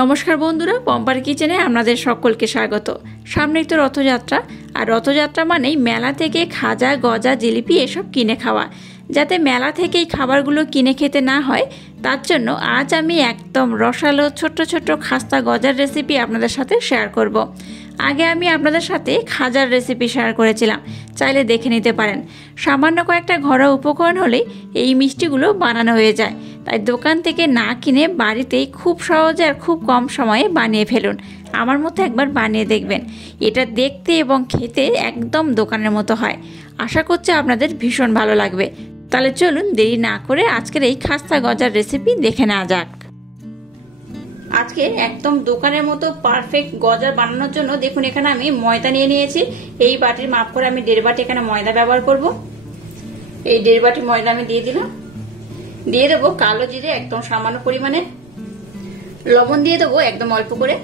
নমস্কার বন্ধুরা, পম্পার কিচেনে আপনাদের সকলকে স্বাগত। সামনেই তো রথযাত্রা, আর রথযাত্রা মানেই মেলা থেকে খাজা, গজা, জিলিপি এসব কিনে খাওয়া। যাতে মেলা থেকেই খাবারগুলো কিনে খেতে না হয়, তার জন্য আজ আমি একদম রসালো ছোট্ট ছোট্ট খাস্তা গজার রেসিপি আপনাদের সাথে শেয়ার করব। আগে আমি আপনাদের সাথে খাজার রেসিপি শেয়ার করেছিলাম, চাইলে দেখে নিতে পারেন। সামান্য কয়েকটা ঘরোয়া উপকরণ হলেই এই মিষ্টিগুলো বানানো হয়ে যায়। তাই দোকান থেকে না কিনে বাড়িতেই খুব সহজে আর খুব কম সময়ে বানিয়ে ফেলুন। আমার মতো একবার বানিয়ে দেখবেন, এটা দেখতে এবং খেতে একদম দোকানের মতো হয়। আশা করছি আপনাদের ভীষণ ভালো লাগবে। তাহলে চলুন দেরি না করে আজকের এই খাস্তা গজার রেসিপি দেখে নেওয়া যাক। আজকে একদম দোকানের মতো পারফেক্ট গজা বানানোর জন্য দেখুন এখানে আমি ময়দা নিয়ে নিয়েছি। এই বাটির মাপ করে আমি 1.5 বাটি এখানে ময়দা ব্যবহার করব। এই 1.5 বাটি ময়দা আমি দিয়ে দিলাম। দিয়ে দেবো কালো জিরে একদম সামান্য পরিমাণে, লবণ দিয়ে দেবো একদম অল্প করে।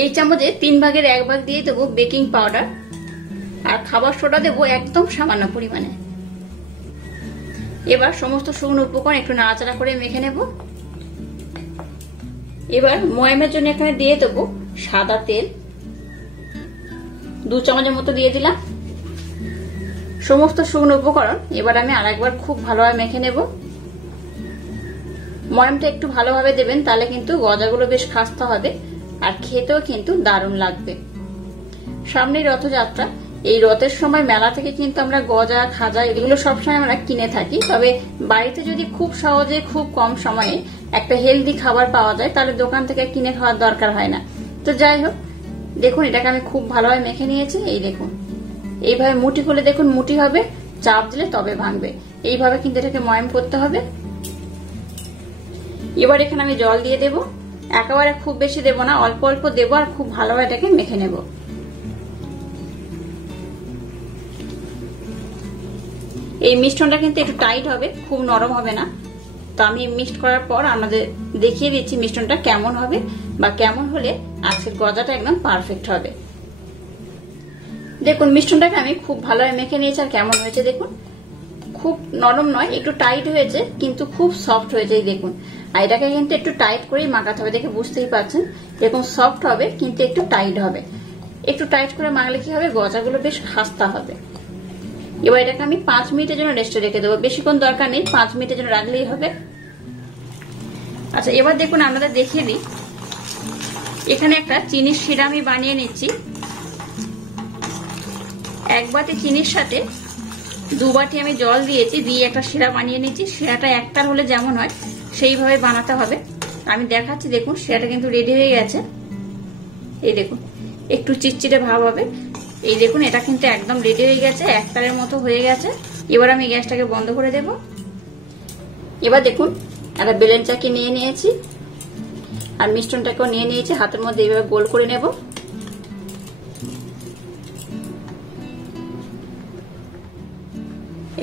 এই চামচে 3 ভাগের 1 ভাগ দিয়ে দেবো বেকিং পাউডার, আর খাবার সোডা দেবো একদম সামান্য পরিমাণে। এবার সমস্ত শুকনো উপকরণ একটু নাড়াচাড়া করে মেখে নেব। এবার ময়ামের জন্য এখানে দিয়ে দেবো সাদা তেল, 2 চামচের মতো দিয়ে দিলাম। সমস্ত শুকনো উপকরণ এবার আমি আরেকবার খুব ভালোভাবে মেখে নেব। ময়ামটা একটু ভালোভাবে দেবেন, তাহলে কিন্তু গজাগুলো বেশ খাস্তা হবে আর খেতেও কিন্তু দারুণ লাগবে। সামনেই রথযাত্রা, এই রথের সময় মেলা থেকে কিন্তু আমরা গজা, খাজা এগুলো সবসময় আমরা কিনে থাকি। তবে বাড়িতে যদি খুব সহজে খুব কম সময়ে একটা হেলদি খাবার পাওয়া যায়, তাহলে দোকান থেকে কিনে খাওয়ার দরকার হয় না। তো যাই হোক, দেখুন এটাকে আমি খুব ভালোভাবে মেখে নিয়েছি। এই দেখুন এইভাবে মুঠি খুলে দেখুন মুঠি হবে, চাপ দিলে তবে ভাঙবে। এইভাবে কিন্তু এটাকে ময়াম করতে হবে। এবার এখানে আমি জল দিয়ে দেব, একেবারে খুব বেশি দেব না, অল্প অল্প দেব, আর খুব ভালোভাবে এটাকে মেখে নেব। এই মিশ্রণটা কিন্তু একটু টাইট হবে, খুব নরম হবে না। তো আমি মিক্সড করার পর আমাদের দেখিয়ে দিচ্ছি মিশ্রণটা কেমন হবে বা কেমন হলে আজকের গজাটা একদম পারফেক্ট হবে। দেখুন মিশ্রণটাকে আমি খুব ভালোভাবে মেখে নিয়েছি, আর কেমন হয়েছে দেখুন। খুব নরম নয়, একটু টাইট হয়েছে, কিন্তু খুব সফট হয়েছে। দেখুন, আর এটাকে কিন্তু একটু টাইট করেই মাখাতে হবে, দেখে বুঝতেই পারছেন। দেখুন সফট হবে কিন্তু একটু টাইট হবে। একটু টাইট করে মাখলে কি হবে, গজাগুলো বেশ খাস্তা হবে। এবার এটাকে আমি 5 মিনিটের জন্য রেস্টে রেখে দেবো, বেশিক্ষণ দরকার নেই, 5 মিনিটের জন্য রাখলেই হবে। আচ্ছা, এবার দেখুন আপনাদের দেখিয়ে দিই, এখানে একটা চিনির শিরা আমি বানিয়ে নিচ্ছি। 1 বাটি চিনির সাথে 2 বাটি আমি জল দিয়েছি, দিয়ে একটা শিরা বানিয়ে নিচ্ছি। শিরাটা একটার হলে যেমন হয় সেইভাবে বানাতে হবে। আমি দেখাচ্ছি, দেখুন শিরাটা কিন্তু রেডি হয়ে গেছে। এই দেখুন একটু চিটচিটে ভাব হবে। এই দেখুন এটা কিন্তু একদম রেডি হয়ে গেছে, একটারের মতো হয়ে গেছে। এবার আমি গ্যাসটাকে বন্ধ করে দেব। এবার দেখুন একটা বেলেন চাকি নিয়ে নিয়েছি, আর মিশ্রণটাকেও নিয়ে নিয়েছি। হাতের মধ্যে এইভাবে গোল করে নেব।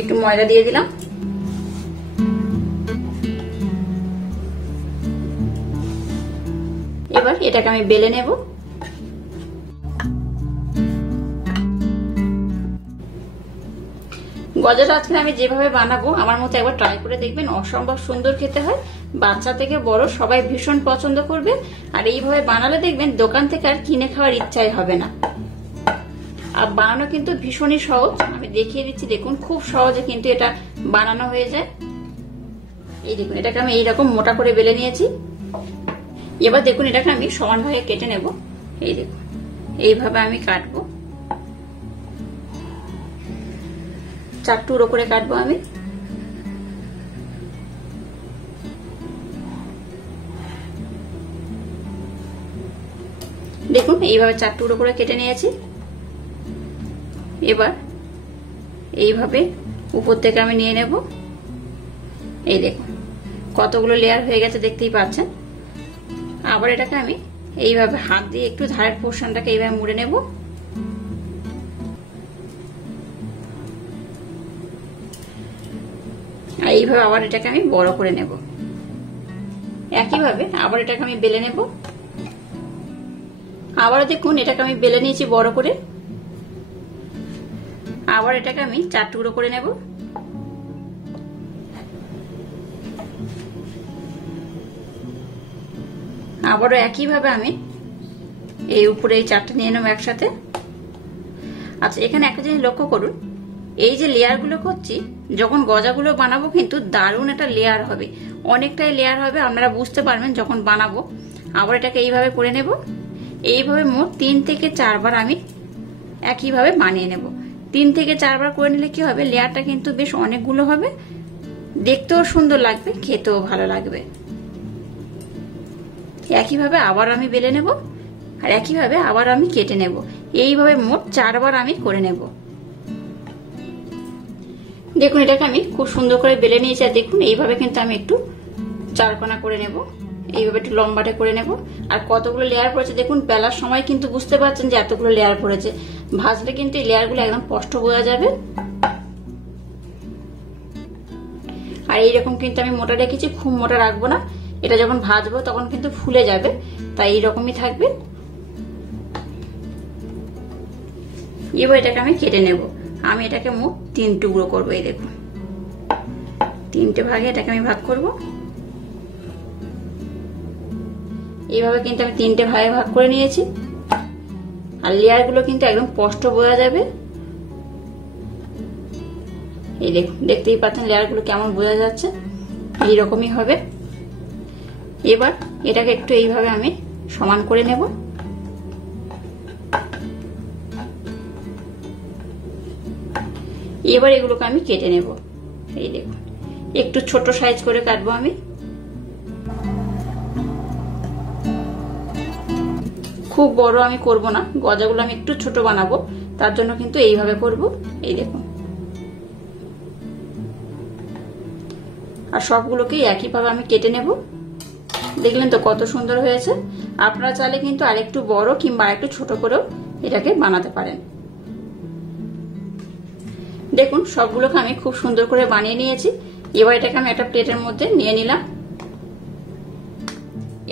একটু ময়দা দিয়ে দিলাম। এবার এটাকে আমি বেলে নেব। গজাটা আজকে আমি যেভাবে বানাবো আমার মতো একবার ট্রাই করে দেখবেন, অসম্ভব সুন্দর খেতে হয়। বাচ্চা থেকে বড় সবাই ভীষণ পছন্দ করবে। আর এইভাবে বানালে দেখবেন দোকান থেকে আর কিনে খাওয়ার ইচ্ছাই হবে না। আর বানানো কিন্তু ভীষণই সহজ, আমি দেখিয়ে দিচ্ছি। দেখুন খুব সহজে কিন্তু এটা বানানো হয়ে যায়। এই দেখুন এটাকে আমি এইরকম মোটা করে বেলে নিয়েছি। এবার দেখুন এটাকে আমি সমান ভাগে কেটে নেব। এই দেখুন এইভাবে আমি কাটবো, 4 টুকরো করে কাটবো আমি। দেখুন এইভাবে 4 টুকরো করে কেটে নিয়েছি। এবার এইভাবে উপর থেকে আমি নিয়ে নেব। এই দেখুন কতগুলো লেয়ার হয়ে গেছে, দেখতেই পাচ্ছেন। আবার এটাকে আমি এইভাবে হাত দিয়ে একটু ধারের পোর্শনটাকে এইভাবে মুড়ে নেব। আর এইভাবে আবার এটাকে আমি বড় করে নেব। একইভাবে আবার এটাকে আমি বেলে নেব। আবার দেখুন এটাকে আমি বেলে নিয়েছি বড় করে। আবার এটাকে আমি 4 টুকরো করে নেব। আবারও একইভাবে আমি এই উপরে এই 4টা নিয়ে নেব একসাথে। আচ্ছা, এখানে একটা জিনিস লক্ষ্য করুন, এই যে লেয়ারগুলো করছি, যখন গজাগুলো বানাবো কিন্তু দারুণ একটা লেয়ার হবে, অনেকটাই লেয়ার হবে, আপনারা বুঝতে পারবেন যখন বানাবো। আবার এটাকে এইভাবে করে নেব। এইভাবে মোট 3 থেকে 4 বার আমি একইভাবে বানিয়ে নেব। 3 থেকে 4 বার করে নিলে কি হবে, লেয়ারটা কিন্তু বেশ অনেকগুলো হবে, দেখতেও সুন্দর লাগবে, খেতেও ভালো লাগবে। একইভাবে আবার আমি বেলে নেব, আর একইভাবে আবার আমি কেটে নেব। এইভাবে মোট 4 বার আমি করে নেব। দেখুন, এটাকে আমি খুব সুন্দর করে বেলে নিয়েছি। আর দেখুন, এইভাবে কিন্তু আমি একটু চারকোনা করে নেব, এইভাবে একটু লম্বাটে করে নেব। আর কতগুলো লেয়ার পড়েছে দেখুন, বেলার সময় কিন্তু বুঝতে পারছেন যে এতগুলো লেয়ার পড়েছে। ভাজলে কিন্তু এই লেয়ারগুলো একদম স্পষ্ট বোঝা যাবে। আর এইরকম কিন্তু আমি মোটা রেখেছি, খুব মোটা রাখবো না, এটা যখন ভাজবো তখন কিন্তু ফুলে যাবে, তাই এইরকমই থাকবে। এবার এটাকে আমি কেটে নেব। আমি এটাকে মোট 3 টুকরো করবো। এই দেখুন, 3টে ভাগে এটাকে আমি ভাগ করব। এইভাবে কিন্তু আমি 3টে ভাগে ভাগ করে নিয়েছি। আর লেয়ার গুলো কিন্তু একদম স্পষ্ট বোঝা যাবে। এই দেখুন, দেখতেই পাচ্ছেন লেয়ার গুলো কেমন বোঝা যাচ্ছে, এইরকমই হবে। এবার এটাকে একটু এইভাবে আমি সমান করে নেব। এবার এগুলোকে আমি কেটে নেব। এই দেখুন, একটু ছোট সাইজ করে কাটবো আমি। খুব বড় আমি করব না, গজাগুলো আমি একটু ছোট বানাবো, তার জন্য কিন্তু এইভাবে করব। এই দেখুন, আর সবগুলোকেই একইভাবে আমি কেটে নেব। দেখলেন তো কত সুন্দর হয়েছে। আপনারা চাইলে কিন্তু আরেকটু বড় কিংবা আরেকটু ছোট করেও এটাকে বানাতে পারেন। দেখুন, সবগুলোকে আমি খুব সুন্দর করে বানিয়ে নিয়েছি। এবার এটাকে আমি একটা প্লেটের মধ্যে নিয়ে নিলাম।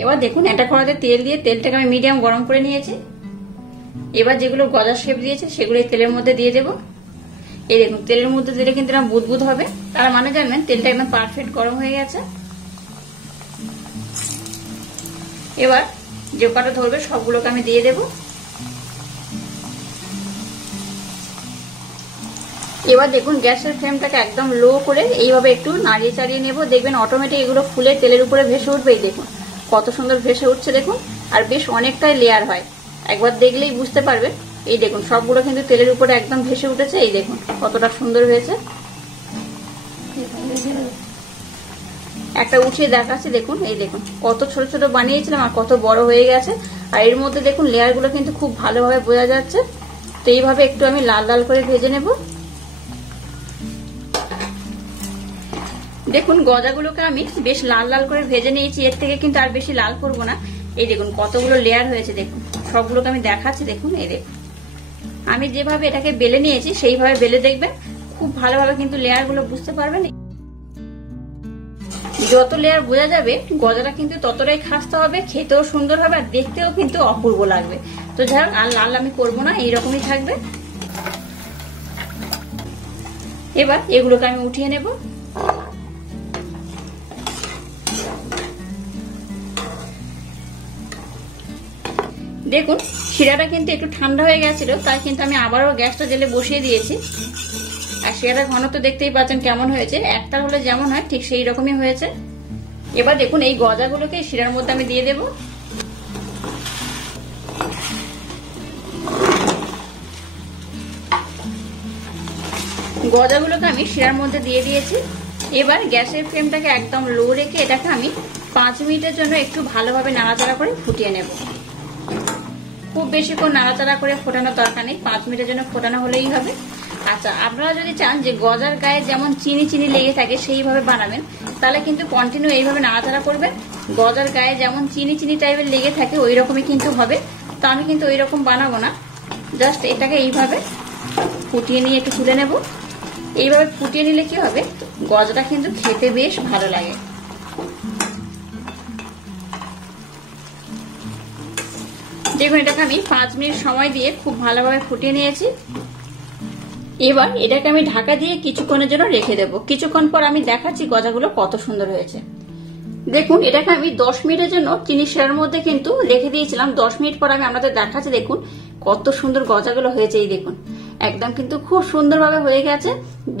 এবার দেখুন, একটা কড়াইতে তেল দিয়ে তেলটাকে আমি মিডিয়াম গরম করে নিয়েছি। এবার যেগুলো গজার শেপ দিয়েছে সেগুলো এই তেলের মধ্যে দিয়ে দেবো। এই দেখুন, তেলের মধ্যে দিলে কিন্তু এটা বুদবুদ হবে, তার মানে জানবেন তেলটা একদম পারফেক্ট গরম হয়ে গেছে। এবার যে কটা ধরবে সবগুলোকে আমি দিয়ে দেব। এবার দেখুন, গ্যাসের ফ্লেমটাকে একদম লো করে এইভাবে একটু নাড়িয়ে চাড়িয়ে নেব। দেখবেন অটোমেটিক এগুলো ফুলে তেলের উপরে ভেসে উঠবে। এই দেখুন কত সুন্দর ভেসে উঠছে দেখুন, আর বেশ অনেকটাই লেয়ার হয়, একবার দেখলেই বুঝতে পারবে। এই দেখুন, সবগুলো কিন্তু তেলের উপরে একদম ভেসে উঠেছে। এই দেখুন কতটা সুন্দর হয়েছে। একটা উঠিয়ে দেখাচ্ছি, দেখুন এই দেখুন কত ছোট ছোট বানিয়েছিলাম আর কত বড় হয়ে গেছে। আর এর মধ্যে দেখুন লেয়ার গুলো কিন্তু খুব ভালোভাবে বোঝা যাচ্ছে। তো এইভাবে একটু আমি লাল লাল করে ভেজে নেব। দেখুন, গজাগুলোকে আমি বেশ লাল লাল করে ভেজে নিয়েছি, এর থেকে কিন্তু আর বেশি লাল করবো না। এই দেখুন কতগুলো লেয়ার হয়েছে, দেখুন সবগুলোকে আমি দেখাচ্ছি। দেখুন, এই দেখুন আমি যেভাবে এটাকে বেলে নিয়েছি সেইভাবে বেলে দেখবেন, খুব ভালোভাবে কিন্তু লেয়ার গুলো বুঝতে পারবেন। যত লেয়ার বোঝা যাবে গজাটা কিন্তু ততটাই খাস্তা হবে, খেতেও সুন্দর হবে, আর দেখতেও কিন্তু অপূর্ব লাগবে। তো যাই হোক, আর লাল আমি করবো না, এইরকমই থাকবে। এবার এগুলোকে আমি উঠিয়ে নেব। দেখুন, শিরাটা কিন্তু একটু ঠান্ডা হয়ে গেছিল, তাই কিন্তু আমি আবারও গ্যাসটা জেলে বসিয়ে দিয়েছি। আর শিরাটা ঘনত্ব দেখতেই পাচ্ছেন কেমন হয়েছে, একটা হলে যেমন হয় ঠিক সেই রকমই হয়েছে। এবার দেখুন, এই গজাগুলোকে শিরার মধ্যে আমি দিয়ে দেব। গজাগুলোকে আমি শিরার মধ্যে দিয়ে দিয়েছি। এবার গ্যাসের ফ্লেমটাকে একদম লো রেখে এটাকে আমি 5 মিনিটের জন্য একটু ভালোভাবে নাড়াচাড়া করে ফুটিয়ে নেব। খুব বেশিক্ষণ নাড়াচাড়া করে ফোটানোর দরকার নেই, 5 মিনিটের জন্য ফোটানো হলেই হবে। আচ্ছা, আপনারা যদি চান যে গজার গায়ে যেমন চিনি চিনি লেগে থাকে সেইভাবে বানাবেন, তাহলে কিন্তু কন্টিনিউ এইভাবে নাড়াচাড়া করবেন। গজার গায়ে যেমন চিনি চিনি টাইপের লেগে থাকে ওই রকমই কিন্তু হবে। তো আমি কিন্তু ওই রকম বানাবো না, জাস্ট এটাকে এইভাবে ফুটিয়ে নিয়ে একটু তুলে নেব। এইভাবে ফুটিয়ে নিলে কি হবে, গজাটা কিন্তু খেতে বেশ ভালো লাগে। দেখুন, এটাকে আমি 5 মিনিট সময় দিয়ে খুব ভালোভাবে ফুটিয়ে নিয়েছি। এবার এটাকে আমি ঢাকা দিয়ে কিছুক্ষণের জন্য রেখে দেবো। কিছুক্ষণ পর আমি দেখাচ্ছি গজাগুলো কত সুন্দর হয়েছে। দেখুন এটাকে আমি 10 মিনিটের জন্য চিনি শিরার মধ্যে কিন্তু রেখে দিয়েছিলাম। 10 মিনিট পর আমি আপনাদের দেখাচ্ছি। দেখুন কত সুন্দর গজাগুলো হয়েছে। এই দেখুন একদম কিন্তু খুব সুন্দরভাবে হয়ে গেছে,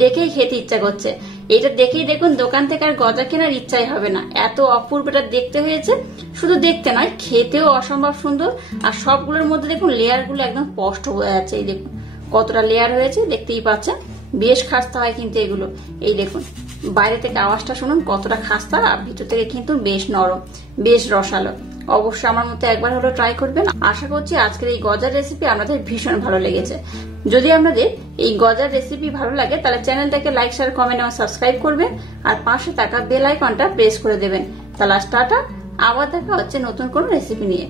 দেখেই খেতে ইচ্ছা করছে। এটা দেখেই দেখুন দোকান থেকে আর গজা কেনার ইচ্ছাই হবে না, এত অপূর্ব এটা দেখতে হয়েছে। শুধু দেখতে নয়, খেতেও অসম্ভব সুন্দর। আর সবগুলোর মধ্যে দেখুন লেয়ার গুলো একদম স্পষ্ট বোঝা যাচ্ছে। এই দেখুন কতটা লেয়ার হয়েছে, দেখতেই পাচ্ছেন। বেশ খাস্তা হয় কিন্তু এগুলো। এই দেখুন বাইরে থেকে আওয়াজটা শুনুন কতটা খাস্তা, আর ভিতর থেকে কিন্তু বেশ নরম, বেশ রসালো। অবশ্যই আমার মতো একবার হলো ট্রাই করবেন। আশা করছি আজকের এই গজার রেসিপি আপনাদের ভীষণ ভালো লেগেছে। যদি আপনাদের এই গজার রেসিপি ভালো লাগে তাহলে চ্যানেলটাকে লাইক, শেয়ার, কমেন্ট এবং সাবস্ক্রাইব করবেন, আর পাশে থাকা বেল আইকনটা প্রেস করে দেবেন। তাহলে টাটা, আবার দেখা হচ্ছে নতুন কোনো রেসিপি নিয়ে।